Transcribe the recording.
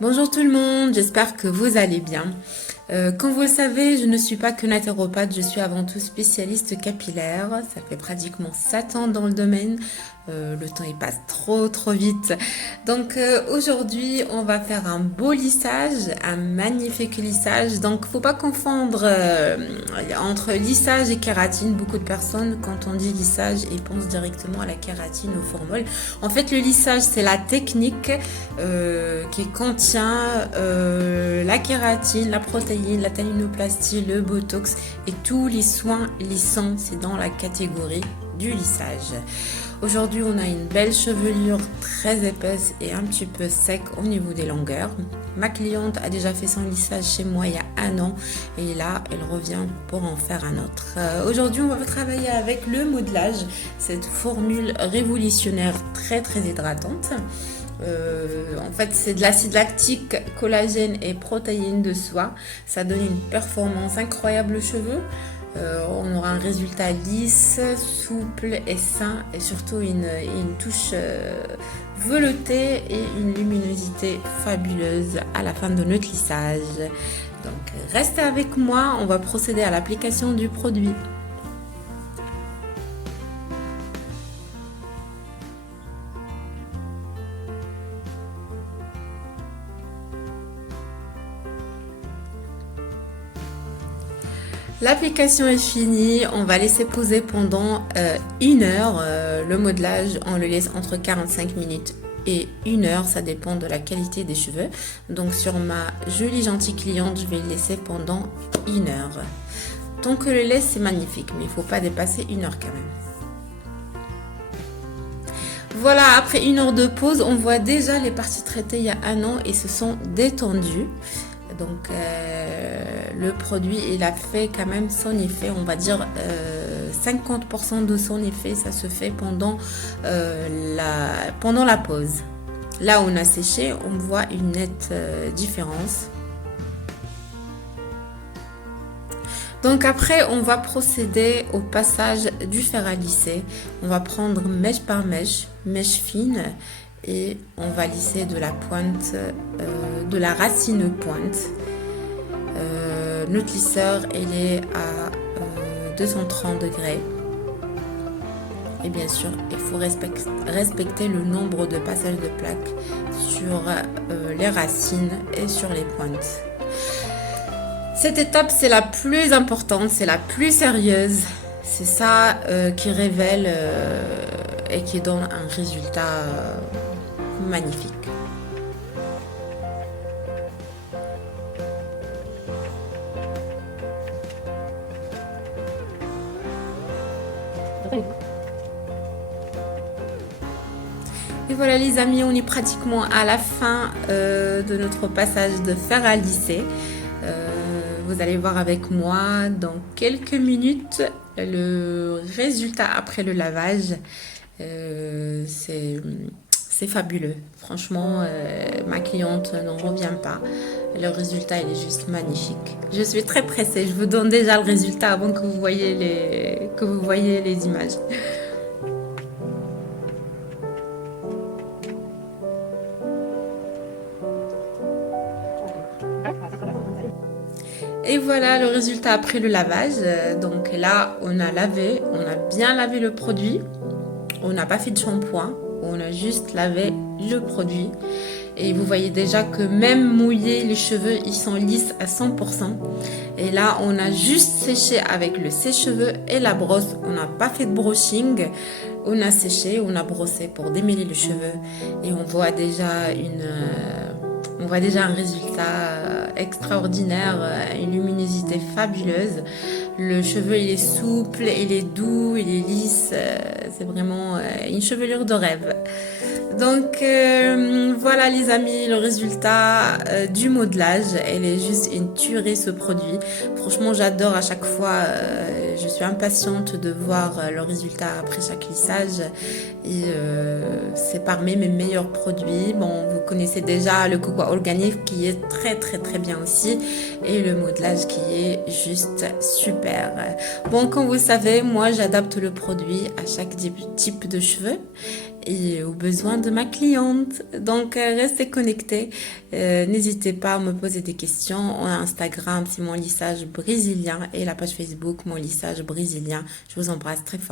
Bonjour tout le monde, j'espère que vous allez bien. Comme vous le savez, je ne suis pas que naturopathe, je suis avant tout spécialiste capillaire. Ça fait pratiquement 7 ans dans le domaine. Le temps il passe trop vite. Donc aujourd'hui, on va faire un beau lissage, un magnifique lissage. Donc faut pas confondre entre lissage et kératine. Beaucoup de personnes, quand on dit lissage, ils pensent directement à la kératine, au formol. En fait, le lissage, c'est la technique qui contient la kératine, la protéine, la tanninoplastie, le botox et tous les soins lissants. C'est dans la catégorie du lissage. Aujourd'hui, on a une belle chevelure très épaisse et un petit peu sec au niveau des longueurs. Ma cliente a déjà fait son lissage chez moi il y a 1 an et là, elle revient pour en faire un autre. Aujourd'hui, on va travailler avec le modelage, cette formule révolutionnaire très hydratante. En fait, c'est de l'acide lactique, collagène et protéines de soie. Ça donne une performance incroyable aux cheveux. On aura un résultat lisse, souple et sain et surtout une touche veloutée et une luminosité fabuleuse à la fin de notre lissage. Donc restez avec moi, on va procéder à l'application du produit. L'application est finie, on va laisser poser pendant 1 heure. Le modelage, on le laisse entre 45 minutes et 1 heure, ça dépend de la qualité des cheveux. Donc sur ma jolie gentille cliente, je vais le laisser pendant 1 heure. Tant que le laisse, c'est magnifique, mais il ne faut pas dépasser 1 heure quand même. Voilà, après 1 heure de pause, on voit déjà les parties traitées il y a 1 an et se sont détendues. Donc le produit, il a fait quand même son effet, on va dire 50% de son effet, ça se fait pendant la pause. Là où on a séché, on voit une nette différence. Donc après, on va procéder au passage du fer à lisser. On va prendre mèche par mèche, mèche fine, et on va lisser de la pointe, de la racine pointe. Notre lisseur, il est à 230 degrés. Et bien sûr, il faut respecter le nombre de passages de plaques sur les racines et sur les pointes. Cette étape, c'est la plus importante, c'est la plus sérieuse. C'est ça qui révèle et qui donne un résultat magnifique. Et voilà les amis, on est pratiquement à la fin de notre passage de fer à lisser. Vous allez voir avec moi dans quelques minutes le résultat après le lavage. C'est fabuleux. Franchement, ma cliente n'en revient pas. Le résultat, il est juste magnifique. Je suis très pressée. Je vous donne déjà le résultat avant que vous voyez les images. Et voilà le résultat après le lavage. Donc là, on a bien lavé le produit. On n'a pas fait de shampoing. On a juste lavé le produit. Et vous voyez déjà que même mouillé, les cheveux, ils sont lisses à 100%. Et là, on a juste séché avec le sèche-cheveux et la brosse. On n'a pas fait de brushing. On a séché, on a brossé pour démêler le cheveu. Et on voit déjà un résultat extraordinaire, une luminosité fabuleuse. Le cheveu, il est souple, il est doux, il est lisse. C'est vraiment une chevelure de rêve. Donc voilà les amis, le résultat du modelage. Elle est juste une tuerie ce produit. Franchement, j'adore à chaque fois. Je suis impatiente de voir le résultat après chaque lissage. Et c'est parmi mes meilleurs produits. Bon, vous connaissez déjà le coco organique qui est très bien aussi. Et le modelage qui est juste super. Bon, comme vous savez, moi j'adapte le produit à chaque type de cheveux. et aux besoins de ma cliente. Donc, restez connectés. N'hésitez pas à me poser des questions. On a Instagram, c'est mon lissage brésilien et la page Facebook, mon lissage brésilien. Je vous embrasse très fort.